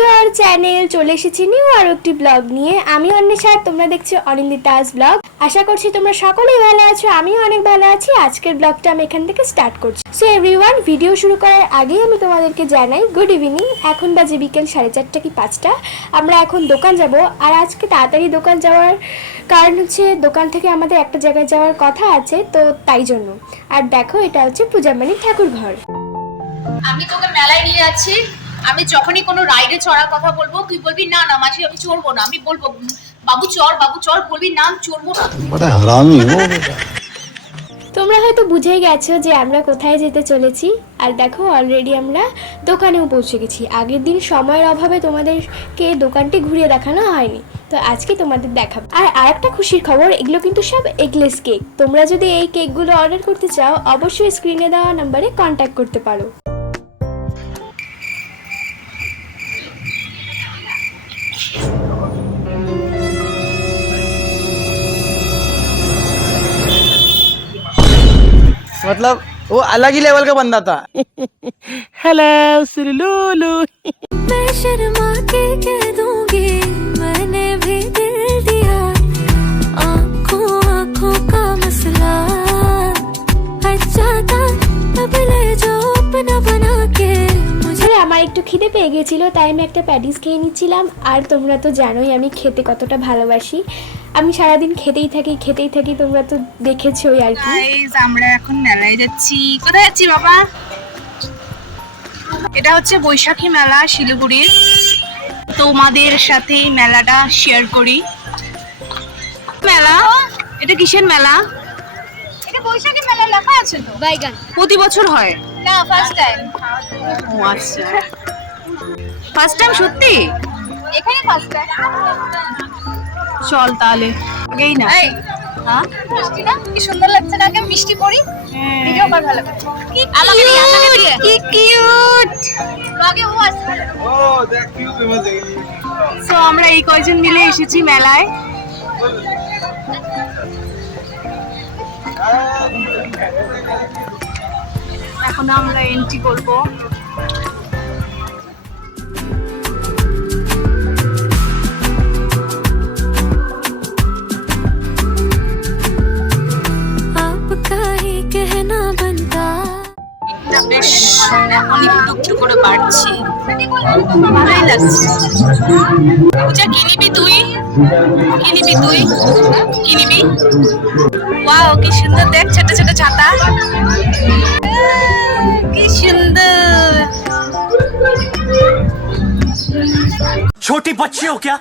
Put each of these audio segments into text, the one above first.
Two our channel চলে এসেছি new আর একটি ব্লগ নিয়ে। আমি অন্বেষা, তোমরা দেখছো অনিন্দিতাস ব্লগ। আশা করছি তোমরা সকলেই ভালো আছো, আমিও অনেক ভালো আছি। আজকের ব্লগটা আমি এখান থেকে স্টার্ট করছি। সো এভরিওয়ান, ভিডিও শুরু করার আগেই আমি তোমাদেরকে জানাই গুড ইভিনিং। এখন বাজে বিকেল 4:30 কি 5টা। আমরা এখন দোকান যাব, আর আজকে তাড়াতাড়ি দোকান যাওয়ার কারণ হচ্ছে দোকান থেকে আমাদের একটা জায়গায় যাওয়ার কথা আছে, তো তাই জন্য। আর দেখো, এটা হচ্ছে পূজামণি ঠাকুর ঘর। আমি তোকে মেলায় নিয়ে যাচ্ছি। আমি যখনই কোনো রাইডে চড়ার কথা বলবো, তুই বলবি না না মাসি আমি চড়বো না। আমি বলবো বাবু চড়, বলবি না আমি চড়বো না। বড় হারামি ও। তোমরা হয়তো বুঝেই গেছো যে আমরা কোথায় যেতে চলেছি। আর দেখো, অলরেডি আমরা দোকানেও পৌঁছে গেছি। আগের দিন সময়ের অভাবে তোমাদেরকে দোকানটি ঘুরিয়ে দেখানো হয়নি, তো আজকে তোমাদের দেখাবো। আর আরেকটা খুশির খবর, এগুলো কিন্তু সব এগলেস কেক। তোমরা যদি এই কেকগুলো অর্ডার করতে চাও, অবশ্যই স্ক্রিনে দেওয়া নাম্বারে কন্ট্যাক্ট করতে পারো। मतलब वो अलग ही लेवल का बंदा था। हेलो सुलूलू। मैं शर्मा के कह दूंगी मैंने भी दिल दिया, आँखों आँखों का मसला अच्छा था अब ले जाओ अपना बना के। আমার একটু খিদে পেয়ে গেছিল, তাই আমি একটা প্যাটিস খেয়ে নিচ্ছিলাম। আর তোমরা তো জানোই আমি খেতে কতটা ভালোবাসি। আমি সারাদিন খেতেই থাকি, তোমরা তো দেখেছোই আর কি। গাইস, আমরা এখন মেলায় যাচ্ছি। কোথায় যাচ্ছি বাবা? এটা হচ্ছে বৈশাখী মেলা শিলিগুড়ির। তোমাদের সাথে মেলাটা শেয়ার করি। মেলা এটা কিসের মেলা? এটা বৈশাখী মেলা লেখা আছে তো। বাইগান প্রতি বছর হয় না, ফার্স্ট টাইম। ও আচ্ছা, ফার্স্ট টাইম সত্যি? এখানে ফার্স্ট টাইম। চল তাহলে আগেই না। হ্যাঁ মিষ্টি না, কি সুন্দর লাগছে না? আগে মিষ্টি পড়ি, ভিডিও কর ভালো করে। কি কিউট লাগে ও আসছে। ও দেখ কিউট ইমেজ দেখলি। সো আমরা এই কয়জন মিলে এসেছি মেলায়। এখন আমরা এন্ট্রি করব। आपका ही कहना बनता বেশ অনেক একটু করে বাড়ছি, ভালোই লাগছে। পূজা কিনিবি তুই? ওয়াও কি সুন্দর, দেখ ছোট ছোট ছাতা, কি সুন্দর। छोटी बच्ची हो क्या?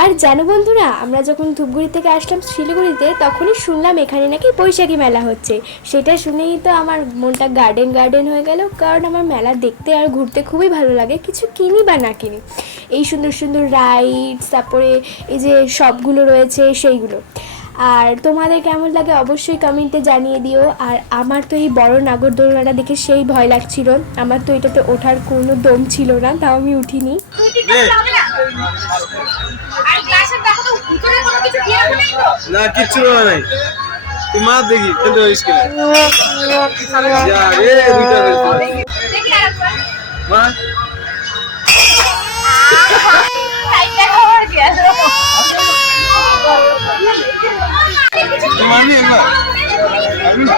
আর জানো বন্ধুরা, আমরা যখন ধূপগুড়ি থেকে আসলাম শিলিগুড়িতে, তখনই শুনলাম এখানে নাকি বৈশাখী মেলা হচ্ছে। সেটা শুনেই তো আমার মনটা গার্ডেন হয়ে গেল, কারণ আমার মেলা দেখতে আর ঘুরতে খুবই ভালো লাগে, কিছু কিনি বা না কিনি। এই সুন্দর সুন্দর রাইডস, তারপরে এই যে সবগুলো রয়েছে সেইগুলো। আর তোমাদের কেমন লাগে অবশ্যই কমেন্টে জানিয়ে দিও। আর আমার তো এই বড় নাগরদোলনাটা দেখে সেই ভয় লাগছিল, আমার তো এটাতে ওঠার কোনো দম ছিল না, তাও আমি উঠিনি। না কিচ্ছু নাই, তুই মা দেখি কিন্তু রিস্কি না। যা রে দুইটা মা মানি না আমি না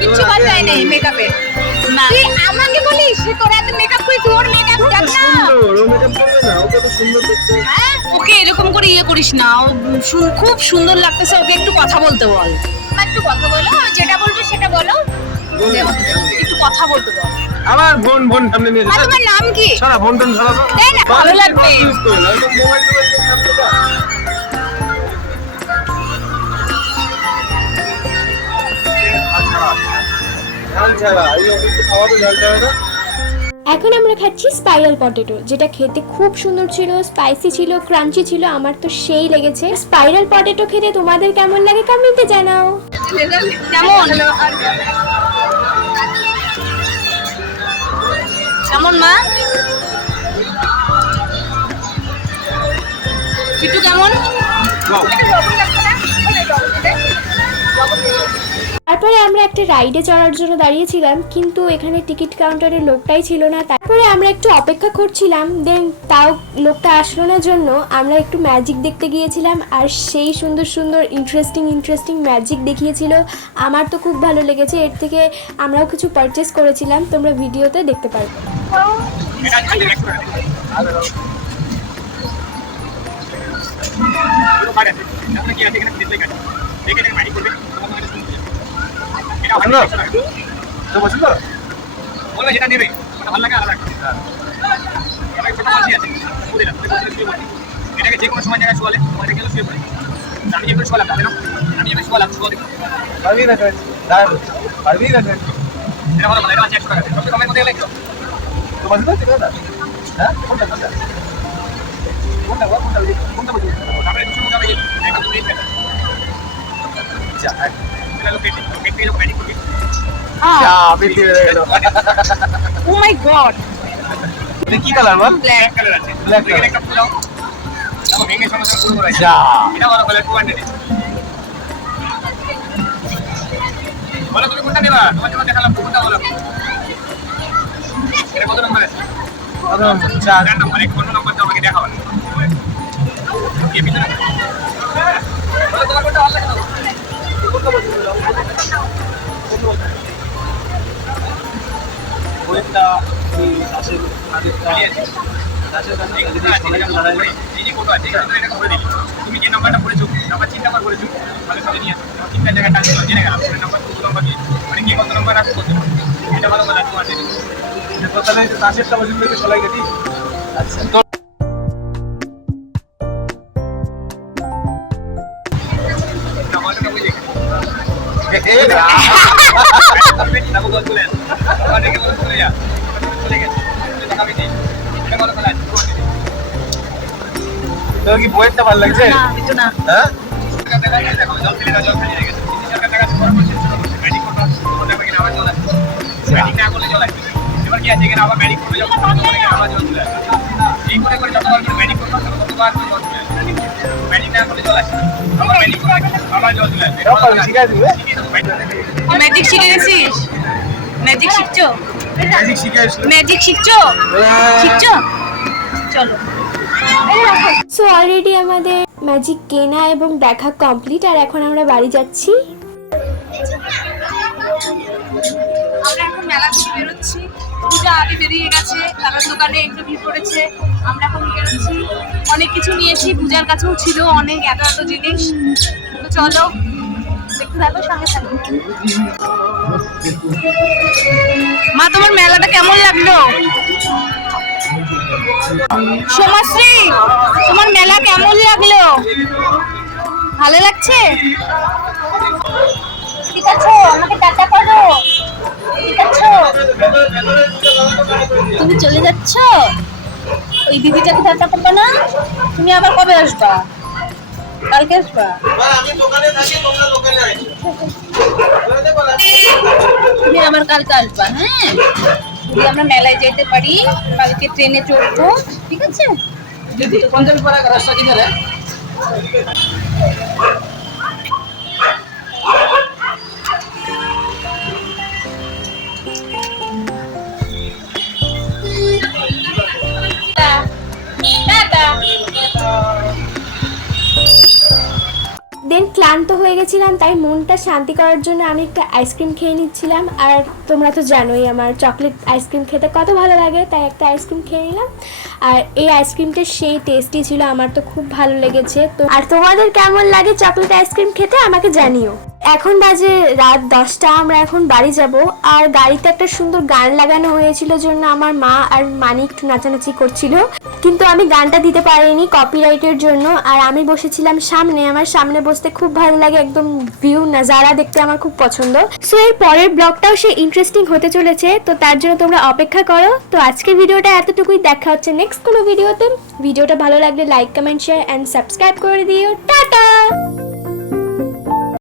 কিচ্ছু বাজায় নেই মেকআপে। না তুই আমাকে বলিস তোরা এত মেকআপ করিস, তোর মেকআপ দেখ না। ও মেকআপ করবে না, ও কত সুন্দর দেখতে। হ্যাঁ ওকে এরকম করে ইয়ে করিস না, ও খুব সুন্দর লাগতেছে। ওকে একটু কথা বলতে বল। একটু কথা বলো, যেটা বলবো সেটা বলো। একটু কথা বলতে বল। আমার ফোন সামনে নিয়ে যা। তোমার নাম কি? সারা ফোন সারা তাই না, ভালো লাগবে। মোবাইল এখন আমরা খাচ্ছি স্পাইরাল পটেটো, যেটা খেতে খুব সুন্দর ছিল, স্পাইসি ছিল, ক্রাঞ্চি ছিল। আমার তো সেই লেগেছে। স্পাইরাল পটেটো খেতে তোমাদের কেমন লাগে কমেন্টে জানাও। কেমন কেমন মা? কিট্টু কেমন? তারপরে আমরা একটা রাইডে চড়ার জন্য দাঁড়িয়েছিলাম, কিন্তু এখানে টিকিট কাউন্টারের লোকটাই ছিল না। তারপরে আমরা একটু অপেক্ষা করছিলাম, দেন তাও লোকটা আসলো না জন্য আমরা একটু ম্যাজিক দেখতে গিয়েছিলাম। আর সেই সুন্দর সুন্দর ইন্টারেস্টিং ম্যাজিক দেখিয়েছিল, আমার তো খুব ভালো লেগেছে। এর থেকে আমরাও কিছু পারচেস করেছিলাম, তোমরা ভিডিওতে দেখতে পারবে। যেটা নেবে ভালো লাগে আলাদা এটাকে যে কোনো সময় জায়গায় শোয়ালে তোমাদের গেলে শুয়ে পড়ে। আমি যেগুলো শোয়ালাম তাহলে আমি যেগুলো শোয়ালাম শোয়া দেখো এটা ভালো এটা আছে 100 টাকা সবচেয়ে কমের মধ্যে গেলে একটু তো বাজে না ঠিক আছে হ্যাঁ কোনটা কোনটা কোনটা কোনটা কোনটা বলছি আমরা কিছু মোটা হয়ে একদম রেট আছে আচ্ছা এটা লোকেট লোকেট রেডি করবি যা বেশি হয়ে গেল ও মাই গড, এটা কি কালার বল? ব্ল্যাক কালার আছে ব্ল্যাক কালার একটা পুরো তারপর ভেঙে সমস্যা শুরু করা যা এটা বড় কালার 200 বলো তুমি কোনটা নেবা? তোমার জন্য দেখালাম কোনটা বলো এটা কত নম্বর আছে? 4 নম্বর এক কোন নম্বর দাও আমাকে দেখাও কি ভিতরে বলো তোমার কোনটা ভালো লাগে না কোনটা বলছো ওইটা কি আছে তুমি যে নাম্বারটা পড়েছো নাম্বার 3 নাম্বার পড়েছো তাহলে সাথে নিয়ে আসো 3টা জায়গা টাচ করে জেনে গেলাম নাম্বার 2 নাম্বার দিয়ে মানে কি কত নাম্বার আছে বলতে পারো এটা ভালো কথা তোমার আছে এটা তাহলে 5টা পর্যন্ত চলে গেছি আচ্ছা নাম্বারটা বলে এই না না বল বলেন মানে কি বলে চলে যা চলে গেছে টাকা বেশি এটা ভালো কথা আছে তোর কি বইটা ভালো লাগছে না কিছু না। হ্যাঁ দেখো জল ফেলে জল ফেলে গেছে 30 টাকা শুরু করছে ম্যাজিক করতে ওটা কি আবার চলে ম্যাজিক না করলে চলে এবার কি আছে এখানে আবার ম্যাজিক করতে যাবো আবার জল চলে এই করে করে যতবার করে ম্যাজিক করতে ততবার করে জল চলে ম্যাজিক না করলে চলে আবার ম্যাজিক করে আবার জল চলে শিখাই দিবে ম্যাজিক শিখে গেছিস? ম্যাজিক শিখছো? ম্যাজিক শিখাইছ ম্যাজিক শিখছো? শিখছো? চলো। সো অলরেডি আমাদের ম্যাজিক কেনা এবং দেখা কমপ্লিট, আর এখন আমরা বাড়ি যাচ্ছি। আমরা এখন মেলা থেকে বেরোচ্ছি, পূজা আগে বেরিয়ে গেছে, তারপর দোকানে একটু ভিড় পড়েছে, আমরা এখন বেরোচ্ছি। অনেক কিছু নিয়েছি, পূজার কাছেও ছিল অনেক এত জিনিস। তো চলো দেখতে থাকো, সঙ্গে থাকো। মা তোমার মেলাটা কেমন লাগলো? সোমাশ্রী তোমার মেলা কেমন লাগলো? ভালো লাগছে? ঠিক আছে, আমাকে টাটা করো। ঠিক আছে, তুমি চলে যাচ্ছ? ওই দিদিটাকে টাটা করবে না? তুমি আবার কবে আসবা? কালকে আসবা? আমি দোকানে থাকি, তোমরা দোকানে আইছো। তুমি আবার কালকে আসবা। হ্যাঁ, যদি আমরা মেলায় যেতে পারি কালকে ট্রেনে চড়বো, ঠিক আছে? দিদি পঞ্জাবি পরা রাস্তা কিধার है দেন ক্লান্ত হয়ে গেছিলাম, তাই মনটা শান্তি করার জন্য আমি একটা আইসক্রিম খেয়ে নিচ্ছিলাম। আর তোমরা তো জানোই আমার চকলেট আইসক্রিম খেতে কত ভালো লাগে, তাই একটা আইসক্রিম খেয়ে নিলাম। আর এই আইসক্রিমটা সেই টেস্টি ছিল, আমার তো খুব ভালো লেগেছে। তো আর তোমাদের কেমন লাগে চকলেট আইসক্রিম খেতে আমাকে জানিও। এখন বাজে রাত 10টা, আমরা এখন বাড়ি যাব। আর গাড়িতে একটা সুন্দর গান লাগানো হয়েছিল জন্য আমার মা আর মানি একটু নাচানাচি করছিল, কিন্তু আমি গানটা দিতে পারিনি কপিরাইটের জন্য। আর আমি বসেছিলাম সামনে, আমার সামনে বসতে খুব ভালো লাগে, একদম ভিউ নাজারা দেখতে আমার খুব পছন্দ। সো এর পরের ব্লগটাও সে ইন্টারেস্টিং হতে চলেছে, তো তার জন্য তোমরা অপেক্ষা করো। তো আজকের ভিডিওটা এতটুকুই, দেখা হচ্ছে নেক্সট কোনো ভিডিওতে। ভিডিওটা ভালো লাগলে like comment share and subscribe করে দিও। টাটা।